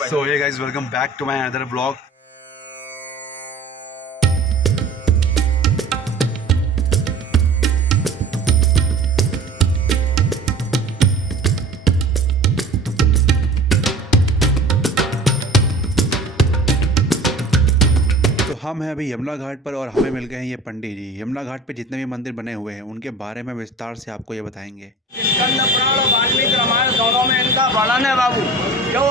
So hey guys, welcome back to my another vlog. तो हम हैं अभी यमुना घाट पर और हमें मिल गए हैं ये पंडित जी। यमुना घाट पे जितने भी मंदिर बने हुए हैं उनके बारे में विस्तार से आपको ये बताएंगे। स्कंद पुराण और वाल्मीकि रामायण दोनों में इनका वर्णन है बाबू। जो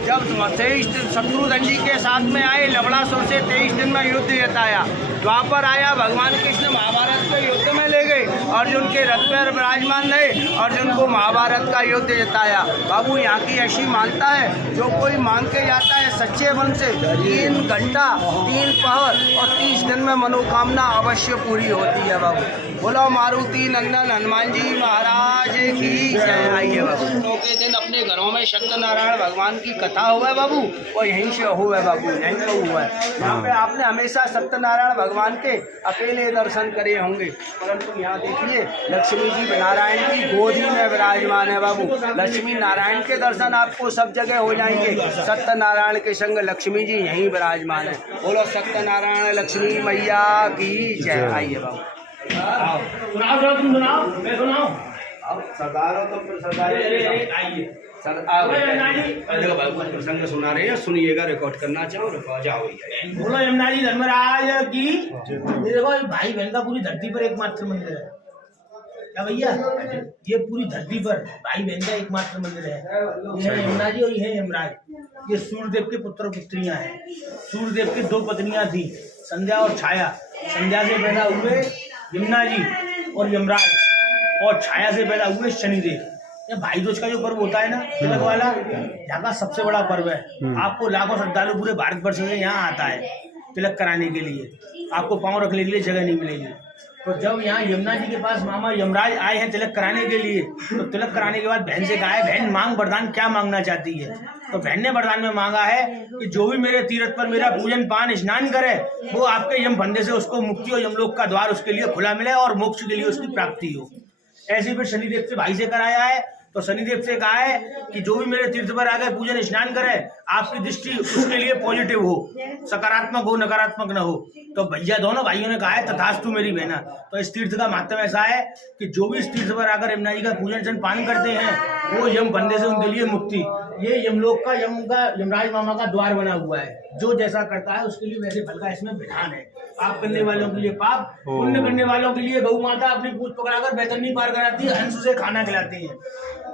जब 23 शत्रुघ्न जी के साथ में आए, लवणासुर से 23 दिन में युद्ध जताया। द्वापर आया, भगवान कृष्ण महाभारत के युद्ध में ले गए, अर्जुन के रथ पर विराजमान रहे, अर्जुन को महाभारत का युद्ध जताया। बाबू यहाँ की ऐसी मानता है, जो कोई मांग के जाता है सच्चे मन से 3 घंटा 3 पहर और 30 दिन में मनोकामना अवश्य पूरी होती है बाबू। बोलो मारुति नंदन हनुमान जी महाराज की जय। आइए बाबू के दिन अपने घरों में सत्यनारायण भगवान की कथा हुआ है बाबू, और यहीं से हुआ है बाबू, यहीं तो हुआ है। यहाँ पे आपने हमेशा सत्यनारायण भगवान के अकेले दर्शन करे होंगे, परंतु यहाँ देखिए लक्ष्मी जी नारायण की गोदी में विराजमान है बाबू। लक्ष्मी नारायण के दर्शन आपको सब जगह हो जाएंगे, सत्यनारायण के संग लक्ष्मी जी यहीं विराजमान है। बोलो सत्यनारायण लक्ष्मी मैया की जय। आइए बाबू सुनाओ, तुम सुनाओ, मैं सुनाओ। सरदारों तो फिर सरदार आइए देखो बाबू प्रसंग सुना रहे हैं, सुनिएगा, रिकॉर्ड करना चाहो रिकॉर्ड जाओ। बोलो यमुना जी धर्मराज की। देखो भाई बहन का पूरी धरती पर एकमात्र मंदिर है क्या भैया? ये पूरी धरती पर भाई बहन का एकमात्र मंदिर है। ये है यमुना जी और ये है यमराज। ये सूर्यदेव के पुत्र पुत्रियां हैं। सूर्यदेव की 2 पत्नियां थी, संध्या और छाया। संध्या से पैदा हुए यमुना जी और यमराज, और छाया से पैदा हुए शनिदेव। ये भाई दूज का जो पर्व होता है ना, तिलक वाला, यहाँ का सबसे बड़ा पर्व है। आपको लाखों श्रद्धालु पूरे भारतवर्ष से यहाँ आता है तिलक कराने के लिए। आपको पाँव रखने के लिए जगह नहीं मिलेगी। तो जब यहाँ यमुना जी के पास मामा यमराज आए हैं तिलक कराने के लिए, तो तिलक कराने के बाद बहन से कहा है, बहन मांग वरदान क्या मांगना चाहती है? तो बहन ने वरदान में मांगा है कि जो भी मेरे तीर्थ पर मेरा पूजन पान स्नान करे, वो आपके यम फंदे से उसको मुक्ति और यमलोक का द्वार उसके लिए खुला मिले और मोक्ष के लिए उसकी प्राप्ति हो। ऐसे फिर शनिदेव से भाई से कराया है। तो शनिदेव से कहा है कि जो भी मेरे तीर्थ पर आकर पूजन स्नान करे, आपकी दृष्टि उसके लिए पॉजिटिव हो, सकारात्मक हो, नकारात्मक न हो। तो भैया दोनों भाइयों ने कहा है तथास्तु मेरी बहना। तो इस तीर्थ का महत्व ऐसा है कि जो भी इस तीर्थ पर आकर यमुना जी का पूजन पान करते हैं, वो यम फंदे से उनके लिए मुक्ति। ये यमलोक का यमराज मामा का द्वार बना हुआ है। जो जैसा करता है उसके लिए वैसे फल का इसमें विधान है। पाप करने वालों के लिए पाप, पुण्य करने वालों के लिए गौ माता अपनी पूछ पकड़ाकर बैतरनी पार कराती है, हंस से खाना खिलाती है।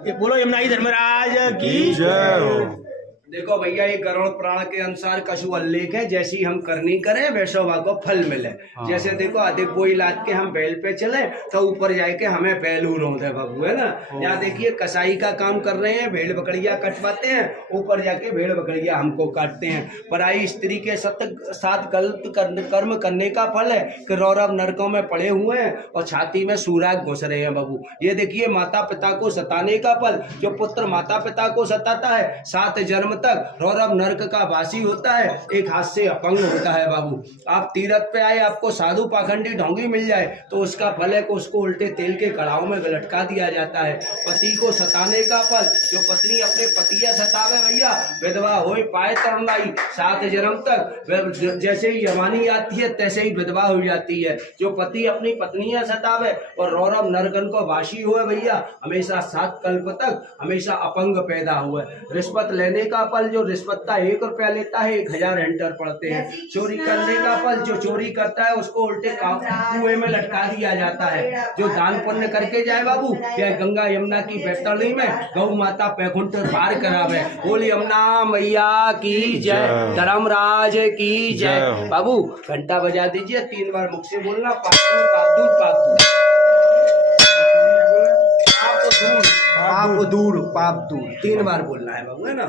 ये बोलो यमुना जी धर्मराज की जय। देखो भैया, ये गरुड़ पुराण के अनुसार कछु उल्लेख है, जैसी हम करनी करें वैसा को फल मिले। जैसे देखो अधिक बोई लाद के हम बैल पे चले तो ऊपर जाके हमें बैल उड़ोंदे बाबू, है ना। यहाँ देखिए कसाई का काम कर रहे हैं, भेड़ बकरिया कटवाते हैं, ऊपर जाके भेड़ बकरिया हमको काटते हैं। पराई स्त्री के साथ गलत कर्म करने का फल है कि रौरव नरकों में पड़े हुए हैं और छाती में सूराग घुस रहे हैं बाबू। ये देखिए माता पिता को सताने का फल, जो पुत्र माता पिता को सताता है 7 जन्म तक रौरव नरक का वासी होता है, एक हाथ से अपंग होता है बाबू। आप तीरथ पे आए, आपको साधु पाखंडी ढोंगी मिल जाए तो उसका फल है कि उसको उल्टे तेल के कड़ाव में लटका दिया जाता है। पति को सताने का फल, जो पत्नी अपने पतिया सतावे भैया, विधवा हो पाए तरंगाई 7 जन्म तक, जैसे ही यमानी आती है तैसे ही विधवा हो जाती है। जो पति अपनी पत्नियां सतावे और रौरव नरकन को वासी हुए भैया, हमेशा 7 कल्प तक हमेशा अपंग पैदा हुए। रिश्वत लेने का फल, जो रिश्वत का 1 रुपया लेता है 1000 एंटर पड़ते हैं। चोरी करने का फल, जो चोरी करता है उसको उल्टे कुएं में लटका दिया जाता है। जो दान पुण्य करके जाए बाबू, या गंगा यमुना की बैतरणी में गौ माता पैकुंठ पार करावे। बोली यमुना मैया की जय, धर्मराज की जय। बाबू घंटा बजा दीजिए, 3 बार मुख से बोलना, पाप दूर पाप दूर 3 बार बोलना है बाबू, है ना।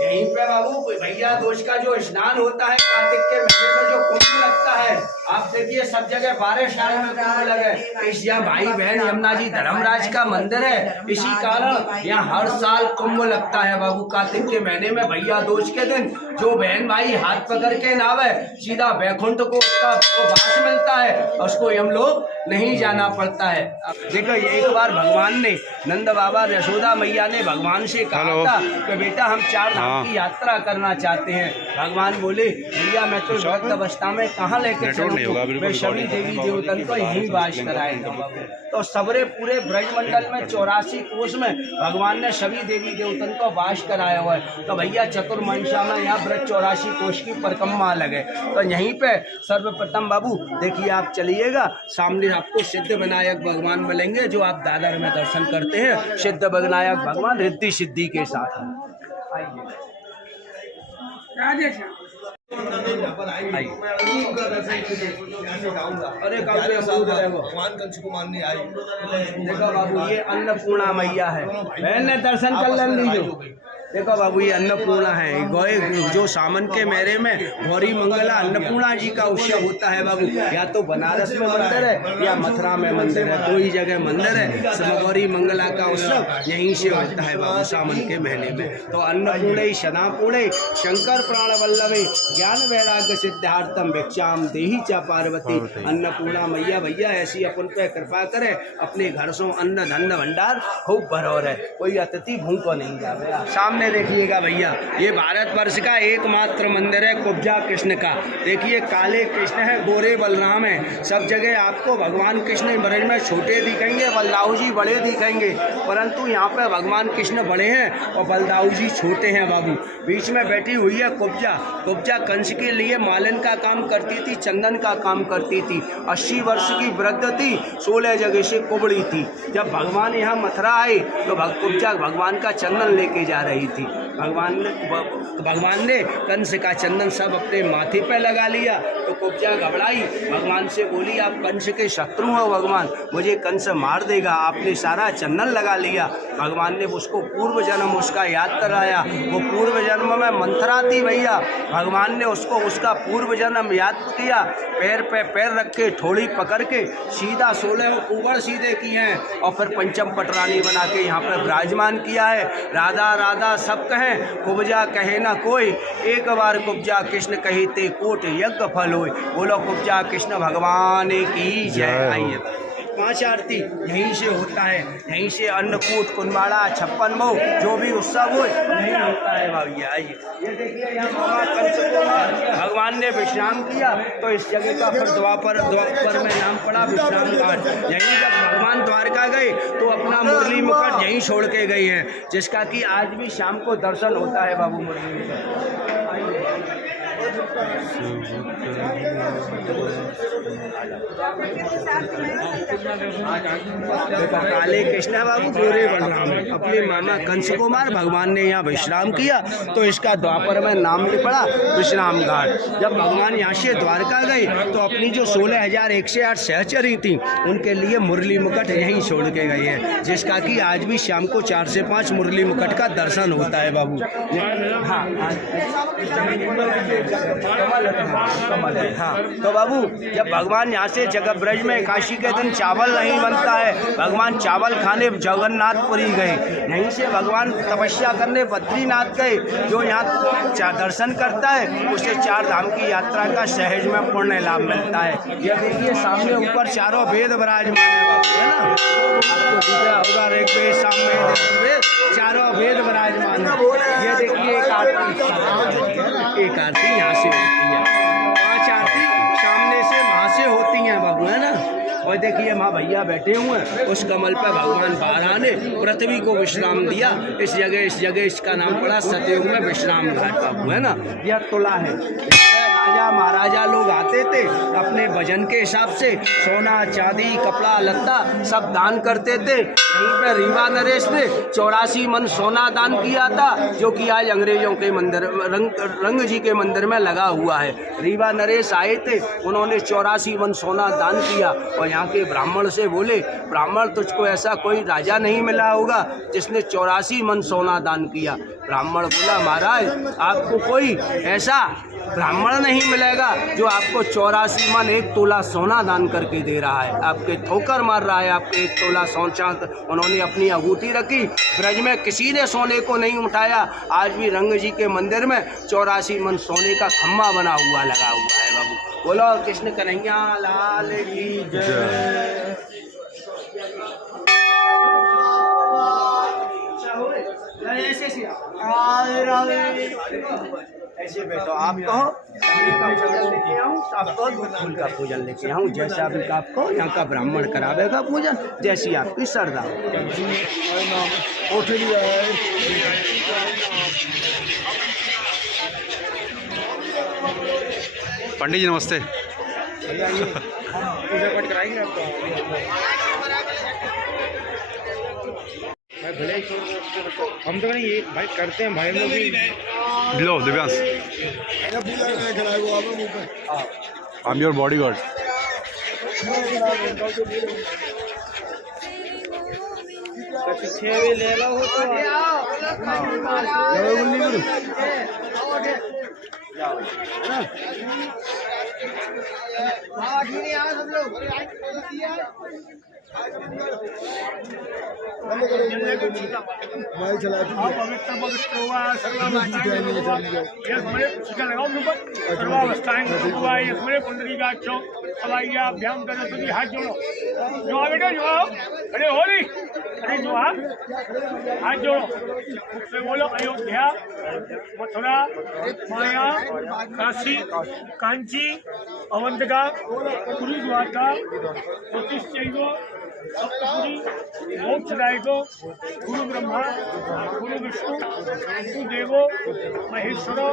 यहीं पे बाबू भैया दोष का जो स्नान होता है कार्तिक के महीने में, जो कुंभ लगता है आप देखिए सब जगह 12 साल में कुंभ लगे। इस यहाँ भाई बहन यमुना जी धर्मराज का मंदिर है, इसी कारण यहाँ हर साल कुंभ लगता है बाबू। कार्तिक के महीने में भैया दूज के दिन जो बहन भाई हाथ पकड़ के नावे सीधा बैकुंठ को उसका वास मिलता है, उसको हम लोग नहीं जाना पड़ता है। अब देखो एक बार भगवान ने नंद बाबा यशोदा मैया ने भगवान से कहा था कि बेटा हम 4 धाम की यात्रा करना चाहते हैं। भगवान बोले भैया मैं तो वक्त अवस्था में कहाँ लेके चलूं, मैं सभी देवी देवतन को यही वास कराएंगे। तो सबरे पूरे ब्रजमंडल में 84 कोष में भगवान ने सभी देवी देवतन को वास कराया हुआ है। तो भैया चतुर्मंशा में यहाँ ब्रज 84 कोष की परिक्रमा लगे। तो यहीं पे सर्वप्रथम बाबू देखिए आप चलिएगा, सामने आपको सिद्ध विनायक भगवान मिलेंगे जो आप दादर में दर्शन करते हैं। सिद्ध विनायक भगवान रिद्धि सिद्धि के साथ आइए। अरे भगवान कंस को मानने आई। देखो बाबू ये अन्नपूर्णा मैया है, बहन ने दर्शन कर लेने लीजिए। देखो बाबू ये अन्नपूर्णा है, गौए जो सावन के मेरे में गौरी मंगला अन्नपूर्णा जी का उत्सव होता है बाबू। या तो बनारस में मंदिर है या मथुरा में मंदिर है, 2 ही जगह मंदिर है। सब गौरी मंगला का उत्सव यहीं से होता है बाबू सावन के महीने में। तो अन्नपूर्णे शनापूर्णे शंकर प्राण वल्लभे ज्ञान वैराग्य सिद्धार्थम भिक्षाम देहि च पार्वती। अन्नपूर्णा मैया भैया ऐसी अपन पे कृपा करे, अपने घर से अन्न धन भंडार खूब भरोर है, कोई अतिथि भूखो नहीं जावे। सामने देखिएगा भैया ये भारतवर्ष का एकमात्र मंदिर है कुब्जा कृष्ण का। देखिए काले कृष्ण है, गोरे बलराम है। सब जगह आपको भगवान कृष्ण ब्रज में छोटे दिखेंगे, बलदाऊ जी बड़े दिखेंगे, परंतु यहाँ पे भगवान कृष्ण बड़े हैं और बलदाऊ जी छोटे हैं बाबू। बीच में बैठी हुई है कुब्जा। कुब्जा कंस के लिए मालन का काम करती थी, चंदन का काम करती थी। 80 वर्ष की वृद्ध थी, 16 जगह से कुबड़ी थी। जब भगवान यहाँ मथुरा आए तो कुब्जा भगवान का चंदन लेके जा रही थी। भगवान ने कंस का चंदन सब अपने माथे पे लगा लिया। तो कुब्जा घबराई, भगवान से बोली आप कंस के शत्रु हो भगवान, मुझे कंस मार देगा, आपने सारा चंदन लगा लिया। भगवान ने उसको पूर्व जन्म उसका याद कराया। वो पूर्व जन्म में मंथरा थी भैया। भगवान ने उसको उसका पूर्व जन्म याद किया, पैर पे पैर रख के ठोड़ी पकड़ के सीधा 16 ऊपर सीधे किए हैं और फिर पंचम पटरानी बना के यहाँ पर विराजमान किया है। राधा राधा सब कहें, कुब्जा कहे ना कोई, एक बार कुब्जा कृष्ण कहते कोट यज्ञ फल होय। बोलो कुब्जा कृष्ण भगवान की जय। आइए 5 आरती यहीं से होता है, यहीं से अन्नकूट कुंभाड़ा 56 मऊ जो भी उत्सव हो यहीं होता है भैया। आइए ये देखिए यहाँ मामा कंस को भगवान ने विश्राम किया तो इस जगह का फिर द्वापर में नाम पड़ा विश्राम घाट। यहीं जब भगवान द्वारका गए तो अपना मुरली मुकुट यहीं छोड़ के गए हैं, जिसका कि आज भी शाम को दर्शन होता है बाबू मुरली मुकुट। काले कृष्ण बाबू गोरे बलराम, अपने मामा कंस को मार भगवान ने यहाँ विश्राम किया तो इसका द्वापर में नाम भी पड़ा विश्राम घाट। जब भगवान यहाँ से द्वारका गए तो अपनी जो 16,108 सहचरी थी उनके लिए मुरली मुकुट यहीं छोड़ के गए हैं, जिसका कि आज भी शाम को 4 से 5 मुरली मुकुट का दर्शन होता है बाबू। हाँ कमल है। हाँ तो बाबू जब भगवान यहाँ से जगह ब्रज में एकादशी के दिन चावल नहीं बनता है, भगवान चावल खाने जगन्नाथपुरी गए। यहीं से भगवान तपस्या करने बद्रीनाथ गए। जो यहाँ दर्शन करता है उसे 4 धाम की यात्रा का सहज में पुण्य लाभ मिलता है। ये देखिए सामने ऊपर चारों वेद विराजमान है बाबू, है ना, आपको दिख रहा होगा ऋग्वेद सामवेद चारों वेद विराजमान है। ये देखिए एक आरती यहाँ से होती है, 5 आरती सामने से वहाँ से होती हैं बाबू, है ना। और देखिए माँ भैया बैठे हुए हैं, उस कमल पर भगवान बारह ने पृथ्वी को विश्राम दिया। इस जगह इसका नाम पड़ा सतयुग में विश्राम घाट बाबू, है ना। यह तुला है, राजा महाराजा लोग आते थे अपने वजन के हिसाब से सोना चांदी कपड़ा लत्ता सब दान करते थे। यहीं पे रीवा नरेश ने 84 मन सोना दान किया था, जो कि आज अंग्रेजों के मंदिर रंग जी के मंदिर में लगा हुआ है। रीवा नरेश आए थे, उन्होंने 84 मन सोना दान किया और यहाँ के ब्राह्मण से बोले ब्राह्मण तुझको ऐसा कोई राजा नहीं मिला होगा जिसने 84 मन सोना दान किया। ब्राह्मण बोला महाराज आपको कोई ऐसा ब्राह्मण नहीं मिलेगा जो आपको 84 मन 1 तोला सोना दान करके दे रहा है, आपके ठोकर मार रहा है, आपके 1 तोला सोना उन्होंने अपनी अंगूठी रखी। ब्रज में किसी ने सोने को नहीं उठाया। आज भी रंग जी के मंदिर में 84 मन सोने का खम्मा बना हुआ लगा हुआ है बाबू। बोलो कृष्ण कन्हैया लाल की जय। ऐसे बैठो, आप कहो लेके आऊँ, आपको फूल का पूजन लेके आऊँ, जैसा भी आपको यहाँ का ब्राह्मण करावेगा पूजन, जैसी आपकी श्रद्धा। पंडित जी नमस्ते। पूजा पाठ कराएंगे आपको। हम तो नहीं, ये भाई करते हैं भाई लोग भी। लो Divyansh, I am your bodyguard. ले लो हाथ जोड़ो, जो आ बेटा, जो आओ, अरे हो रही, अरे जो हाथ जोड़ो, मुझसे बोलो अयोध्या, मथुरा, माया, काशी, कांची, अवंतिका, पूरी द्वारका, ज्योतिषो, सप्तपुरी, मोक्षदायको, गुरु ब्रह्मा, गुरु विष्णु, गुरु देवो महेश्वरो,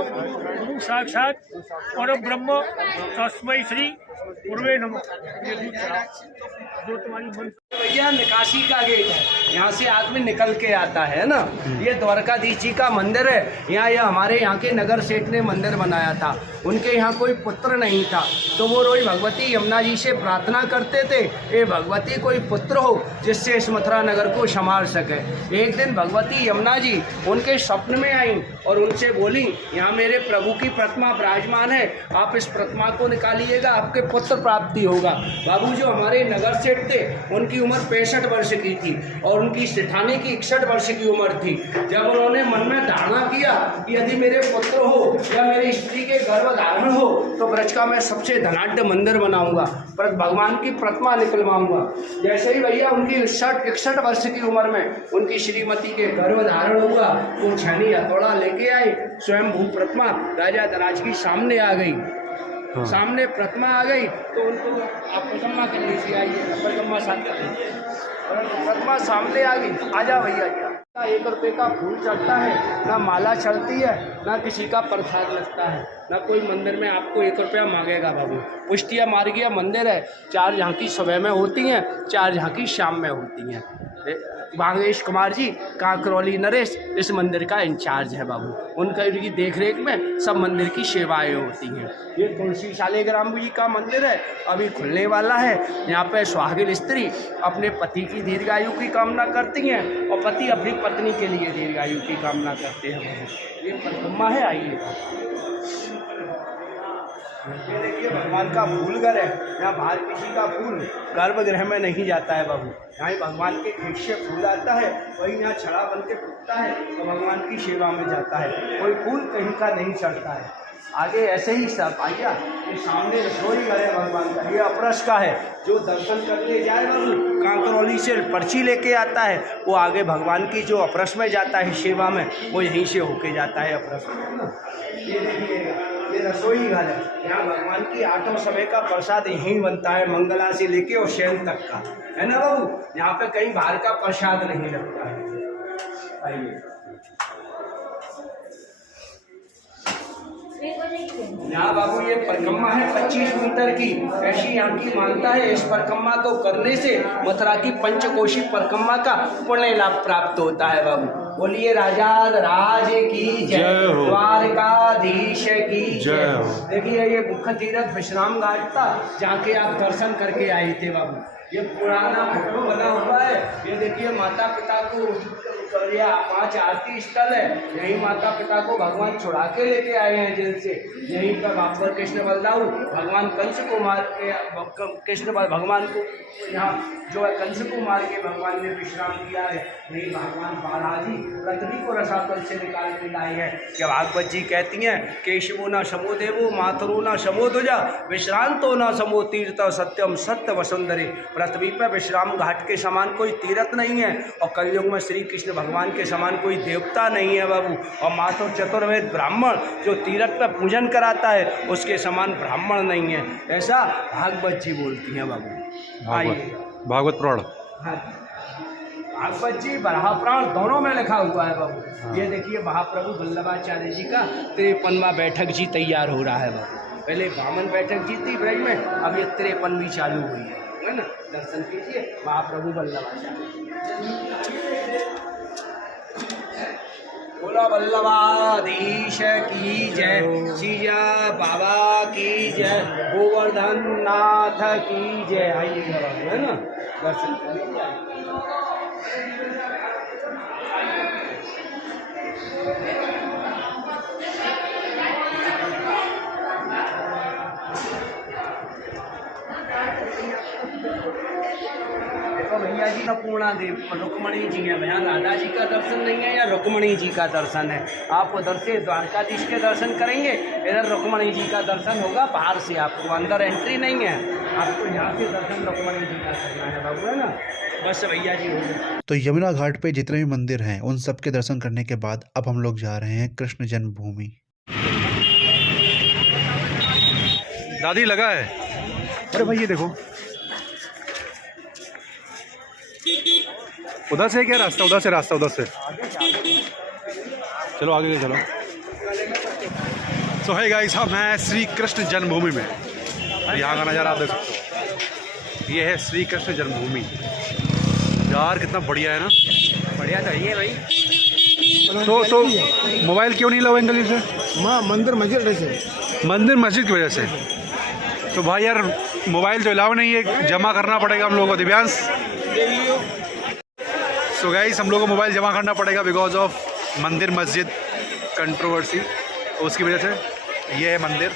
गुरु साक्षात पर ब्रह्म तस्मै श्री पूर्वे नमः। जो तुम्हारी मन भैया निकासी का गेट है, यहाँ से आदमी निकल के आता है ना। ये द्वारकाधीश जी का मंदिर है। यहाँ ये हमारे यहाँ के नगर सेठ ने मंदिर बनाया था। उनके यहाँ कोई पुत्र नहीं था, तो वो रोज भगवती यमुना जी से प्रार्थना करते थे, ये भगवती कोई पुत्र हो जिससे इस मथुरा नगर को संभाल सके। एक दिन भगवती यमुना जी उनके स्वप्न में आई और उनसे बोली, यहाँ मेरे प्रभु की प्रतिमा विराजमान है, आप इस प्रतिमा को निकालिएगा, आपके पुत्र प्राप्ति होगा। बाबू जो हमारे नगर सेठ थे उनकी उम्र 65 वर्ष की थी और उनकी सेठानी की 61 वर्ष की उम्र थी। जब उन्होंने मन में धारणा किया कि यदि मेरे पुत्र हो या मेरी स्त्री के गर्भ धारण हो तो ब्रज का मैं सबसे धनाढ्य मंदिर बनाऊंगा, पर भगवान की प्रतिमा निकलवाऊंगा। जैसे ही भैया उनकी 61 वर्ष की उम्र में उनकी श्रीमती के गर्भ धारण हुआ, वो छानी हथौड़ा लेके आए, स्वयं भू प्रतिमा राजा दराज की सामने आ गई। सामने प्रतिमा आ गई तो उनको आप परिक्रमा कर लीजिए, आइए परिक्रमा साथ कर लीजिए। प्रतिमा सामने आ गई, आ जा भैया जी। 1 रुपये का फूल चढ़ता है, ना माला चढ़ती है, ना किसी का प्रसाद लगता है, ना कोई मंदिर में आपको 1 रुपया मांगेगा बाबू। पुष्टिया मार्गीय मंदिर है, 4 झांकी सुबह में होती हैं, 4 झांकी शाम में होती हैं। भागेश कुमार जी काकरौली नरेश इस मंदिर का इंचार्ज है बाबू। उनकी देख रेख में सब मंदिर की सेवाएं होती हैं। ये तुलसी शालिग्राम जी का मंदिर है, अभी खुलने वाला है। यहाँ पे सुहागिन स्त्री अपने पति की दीर्घायु की कामना करती हैं और पति अपनी पत्नी के लिए दीर्घायु की कामना करते हैं। ये परिक्रमा है, आइएगा। ये देखिए भगवान का फूल घर है, यहाँ बाहर किसी का फूल गर्भगृह में नहीं जाता है बाबू। यहाँ भगवान के खेत से फूल आता है, वही यहाँ छड़ा बन के फूटता है तो भगवान की सेवा में जाता है। कोई फूल कहीं का नहीं चढ़ता है। आगे ऐसे ही सब आइया, ये सामने रसोई घर है भगवान का, ये अपरस का है। जो दर्शन करने जाए बाबू कांकरौली से पर्ची लेके आता है, वो आगे भगवान की जो अपरस में जाता है सेवा में, वो यहीं से होके जाता है अपरस में। ये देखिएगा, ये रसोई घर है, यहाँ भगवान की 8 समय का प्रसाद यहीं बनता है, मंगला से लेके और शयन तक का, है ना बाबू। यहाँ पे कहीं बाहर का प्रसाद नहीं लगता है। आइए, यहाँ बाबू ये परिक्रमा है 25 मीटर की, ऐसी यहाँ की मानता है। इस परिक्रमा को करने से मथुरा की पंचकोशी परिक्रमा का पुण्य लाभ प्राप्त होता है बाबू। बोलिए राजा राज की जय, द्वारकाधीश की जय। देखिए ये मुख्य तीर्थ विश्राम घाट था, जाके आप दर्शन करके आए थे बाबू। ये पुराना फोटो बना हुआ है। ये देखिए माता पिता को या 5 आरती स्थल है। यही माता पिता को भगवान छुड़ा के लेके आए हैं जेल से। यहीं पर बाबर कृष्ण बलदाऊ भगवान कंस को मार के भगवान को यहाँ जो है कंस को मार के भगवान ने विश्राम किया है। नहीं भगवान बालाजी पृथ्वी को रसातल से निकाल के लाए हैं। क्या भागवत जी कहती हैं केशवो न समो देवो मातरो न समो ध्वजा विश्रांतो न समो तीर्थ सत्यम सत्य वसुंधरे। पृथ्वी पर विश्राम घाट के समान कोई तीर्थ नहीं है और कलयुग में श्री कृष्ण भगवान के समान कोई देवता नहीं है बाबू। और मातो चतुर्वेद ब्राह्मण जो तीर्थ पर पूजन कराता है उसके समान ब्राह्मण नहीं है। ऐसा भागवत जी बोलती हैं बाबू। भागवत पुराण। हाँ भागवत जी बराह पुराण दोनों में लिखा हुआ है बाबू। ये देखिए महाप्रभु वल्लभाचार्य जी का 53वां बैठक जी तैयार हो रहा है बाबू। पहले 52 बैठक जी थी ब्रज में, अब ये 53वीं चालू हुई है ना। दर्शन कीजिए महाप्रभु वल्लभाचार्य। बोला वल्लभाधीश की जय, जीजा बाबा की जय, गोवर्धन नाथ की जय। आइए है ना दर्शन करिए। देखो भैया जी का पूर्णा देव रुक्मणी जी है। यहाँ राधा जी का दर्शन नहीं है या रुक्मणी जी का दर्शन है। आप उधर से द्वारकाधीश के दर्शन करेंगे, इधर रुक्मणी जी का दर्शन होगा। बाहर से आपको अंदर एंट्री नहीं है, आपको यहाँ से दर्शन रुक्मणी जी का करना है बाबू, है ना। बस भैया जी हो गए। तो यमुना घाट पे जितने भी मंदिर हैं उन सब के दर्शन करने के बाद अब हम लोग जा रहे हैं कृष्ण जन्मभूमि। दादी लगा है। अरे भाई ये देखो उधर से क्या रास्ता, उधर से रास्ता, उधर से चलो आगे चलो। सो है गाइस, हम हैं श्री कृष्ण जन्मभूमि में। यहाँ का नज़ारा आप देख सकते हो। ये है श्री कृष्ण जन्मभूमि। यार कितना बढ़िया है ना। बढ़िया तो है भाई। तो मोबाइल क्यों नहीं लगाओ अंकल से? मंदिर मस्जिद की वजह से। तो भाई यार मोबाइल तो अलाउ नहीं है, जमा करना पड़ेगा हम लोगों को। दिव्यांश सो गाइस हम लोगों को मोबाइल जमा करना पड़ेगा बिकॉज ऑफ मंदिर मस्जिद कंट्रोवर्सी। उसकी वजह से ये है मंदिर,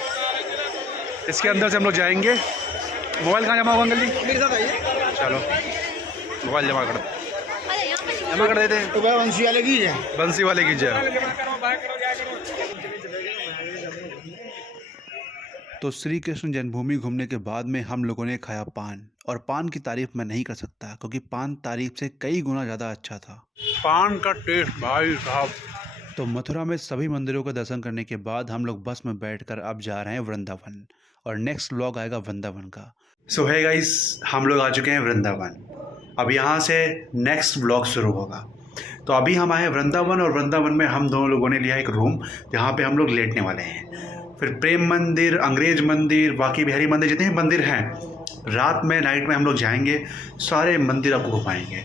इसके अंदर से हम लोग जाएंगे। मोबाइल कहाँ जमा होगा अंकल जी? मेरे साथ आइए। चलो मोबाइल जमा कर देते हैं। तो बंसी वाले की जय। बंसी वाले की जय। तो श्री कृष्ण जन्मभूमि घूमने के बाद में हम लोगों ने खाया पान, और पान की तारीफ मैं नहीं कर सकता क्योंकि पान तारीफ से कई गुना ज़्यादा अच्छा था। पान का टेस्ट भाई साहब। तो मथुरा में सभी मंदिरों का दर्शन करने के बाद हम लोग बस में बैठकर अब जा रहे हैं वृंदावन, और नेक्स्ट व्लॉग आएगा वृंदावन का। सो है गाइस, हम लोग आ चुके हैं वृंदावन। अब यहाँ से नेक्स्ट व्लॉग शुरू होगा। तो अभी हम आए वृंदावन, और वृंदावन में हम दोनों लोगों ने लिया एक रूम जहाँ पे हम लोग लेटने वाले हैं। फिर प्रेम मंदिर, अंग्रेज मंदिर, बाकी बिहारी मंदिर, जितने भी मंदिर हैं रात में नाइट में हम लोग जाएंगे, सारे मंदिर आपको घुमाएंगे।